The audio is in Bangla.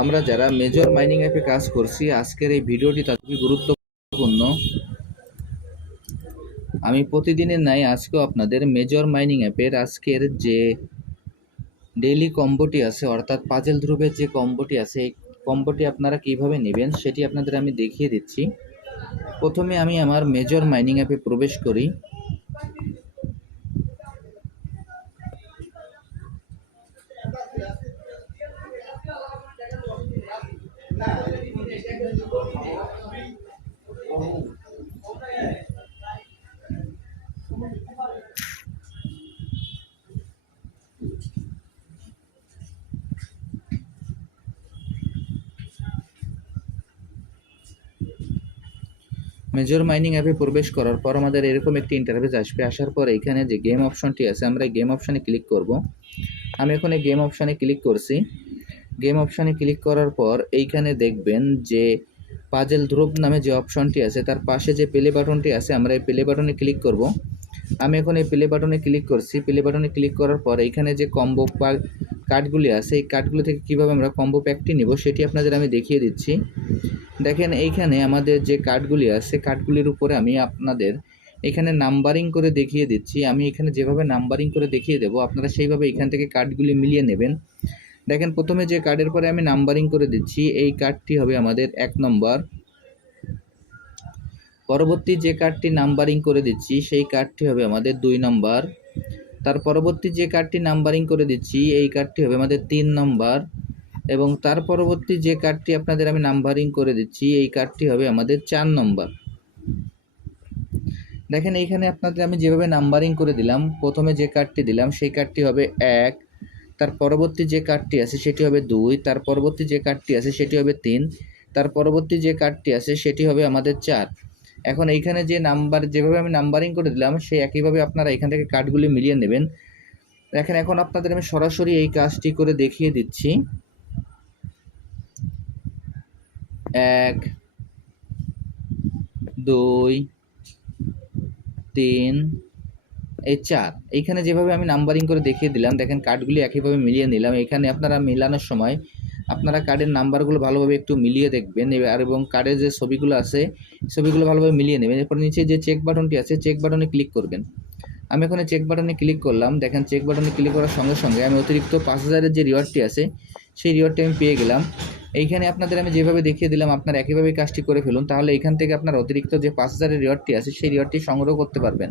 আমরা যারা মেজর মাইনিং অ্যাপে কাজ করছি, আজকের এই ভিডিওটি খুবই গুরুত্বপূর্ণ। আমি প্রতিদিনের ন্যায় আজকেও আপনাদের মেজর মাইনিং অ্যাপের আজকের যে ডেইলি কম্বোটি আছে, অর্থাৎ পাজেল ধ্রুবের যে কম্বোটি আছে, এই কম্বোটি আপনারা কীভাবে নেবেন সেটি আপনাদের আমি দেখিয়ে দিচ্ছি। প্রথমে আমি আমার মেজর মাইনিং অ্যাপে প্রবেশ করি। মেজর মাইনিং অ্যাপে প্রবেশ করার পর আমাদের এরকম একটি ইন্টারফেস আসবে। আসার পর এখানে যে গেম অপশনটি আছে, আমরা গেম অপশানে ক্লিক করব। আমি এখন গেম অপশানে ক্লিক করছি। গেম অপশনে ক্লিক করার পর এইখানে দেখবেন যে পাজেল ধ্রুব নামে যে অপশনটি আছে, তার পাশে যে প্লে বাটনটি আছে, আমরা এই প্লে বাটনে ক্লিক করব। আমি এখন এই প্লে বাটনে ক্লিক করছি। প্লে বাটনে ক্লিক করার পর এইখানে যে কম্বো কার্ডগুলি আছে, এই কার্ডগুলি থেকে কীভাবে আমরা কম্বো প্যাকটি নিব, সেটি আপনাদের আমি দেখিয়ে দিচ্ছি। দেখেন এইখানে আমাদের যে কার্ডগুলি আছে কার্ডগুলির উপরে আমি আপনাদের এখানে নাম্বারিং করে দেখিয়ে দিচ্ছি। আমি এখানে যেভাবে নাম্বারিং করে দেখিয়ে দেবো, আপনারা সেইভাবে এখান থেকে কার্ডগুলি মিলিয়ে নেবেন। দেখেন, প্রথমে যে কার্ডের পরে আমি নাম্বারিং করে দিচ্ছি, এই কার্ডটি হবে আমাদের এক নম্বর পরবর্তী যে কার্ডটি নাম্বারিং করে দিচ্ছি, সেই কার্ডটি হবে আমাদের দুই নম্বর তার পরবর্তী যে কার্ডটি নাম্বারিং করে দিচ্ছি, এই কার্ডটি হবে আমাদের তিন নম্বর এবং তার পরবর্তী যে কার্ডটি আপনাদের আমি নাম্বারিং করে দিচ্ছি, এই কার্ডটি হবে আমাদের চার নম্বর দেখেন এইখানে আপনাদের আমি যেভাবে নাম্বারিং করে দিলাম, প্রথমে যে কার্ডটি দিলাম, সেই কার্ডটি হবে এক। তার পরবর্তী যে কার্ডটি আছে সেটি হবে দুই, তার পরবর্তী যে কার্ডটি আছে সেটি হবে তিন, তার পরবর্তী যে কার্ডটি আছে সেটি হবে আমাদের চার। এখন এইখানে যে নাম্বার, যেভাবে আমি নাম্বারিং করে দিলাম, সেই একইভাবে আপনারা এখান থেকে কার্ডগুলি মিলিয়ে নেবেন। দেখেন, এখন আপনাদের আমি সরাসরি এই কাজটি করে দেখিয়ে দিচ্ছি। এক, দুই, তিন এই চার এইখানে যেভাবে আমি নাম্বারিং করে দেখিয়ে দিলাম, দেখেন কার্ডগুলি একইভাবে মিলিয়ে নিলাম এখানে আপনারা মেলানোর সময় আপনারা কার্ডের নাম্বারগুলো ভালোভাবে একটু মিলিয়ে দেখবেন আর এবং কার্ডের যে ছবিগুলো আছে, ছবিগুলো ভালোভাবে মিলিয়ে নেবেন, এরপর নিচে যে চেক বাটনটি আছে চেক বাটনে ক্লিক করবেন। আমি এখানে চেক বাটনে ক্লিক করলাম, দেখেন চেক বাটনে ক্লিক করার সঙ্গে সঙ্গে আমি অতিরিক্ত পাঁচ হাজারের যে রিওয়ার্ডটি আছে, সেই রিওয়ার্ডটি আমি পেয়ে গেলাম। এইখানে আপনাদের আমি যেভাবে দেখিয়ে দিলাম, আপনার একইভাবে কাজটি করে ফেলুন, তাহলে এখান থেকে আপনার অতিরিক্ত যে পাঁচ হাজারের রিওয়ার্ডটি আছে, সেই রিওয়ার্ডটি সংগ্রহ করতে পারবেন।